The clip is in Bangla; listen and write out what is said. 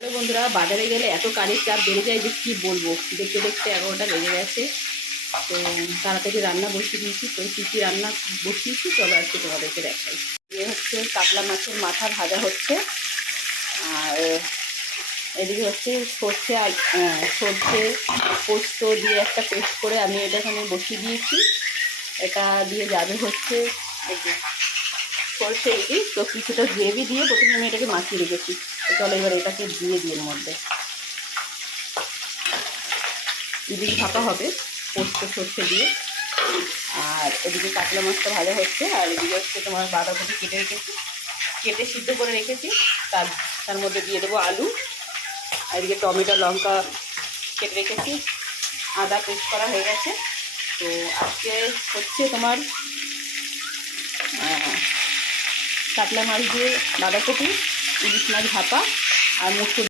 তো বন্ধুরা, বাজারে গেলে এত কাজের চাপ বেড়ে যায় যে কী বলবো। দেখতে দেখতে 11টা বেজে গেছে। তো তাড়াতাড়ি রান্না বসিয়ে দিয়েছি। তো কী কী রান্না বসিয়েছি চলো আজকে তোমাদেরকে দেখাই। হচ্ছে কাতলা মাছের মাথা ভাজা হচ্ছে, আর এদিকে হচ্ছে সর্ষে আর সর্ষে পোস্ত দিয়ে একটা পেস্ট করে আমি এটা এখানে বসিয়ে দিয়েছি। এটা দিয়ে যাবে হচ্ছে এই যে সর্ষে ইলিশ। তো কিছুটা গ্রেভি দিয়ে প্রথমে আমি এটাকে মাখিয়ে রেখেছি। তো চলো এবার এটাকে দিয়ে দিই এর মধ্যে। ইলিশ ভাপা হবে পোস্ত সর্ষে দিয়ে। আর এদিকে কাতলা মাছটা ভাজা হচ্ছে, আর এদিকে হচ্ছে তোমার বাঁধাকপি কেটে সিদ্ধ করে রেখেছি। তার মধ্যে দিয়ে দেবো আলু। আর এদিকে টমেটো লঙ্কা কেটে রেখেছি, আদা পেস্ট করা হয়ে গেছে। তো আজকে হচ্ছে তোমার কাতলা মাছ দিয়ে বাঁধাকপি, ইলিশ মাছ ভাপা আর মুসুর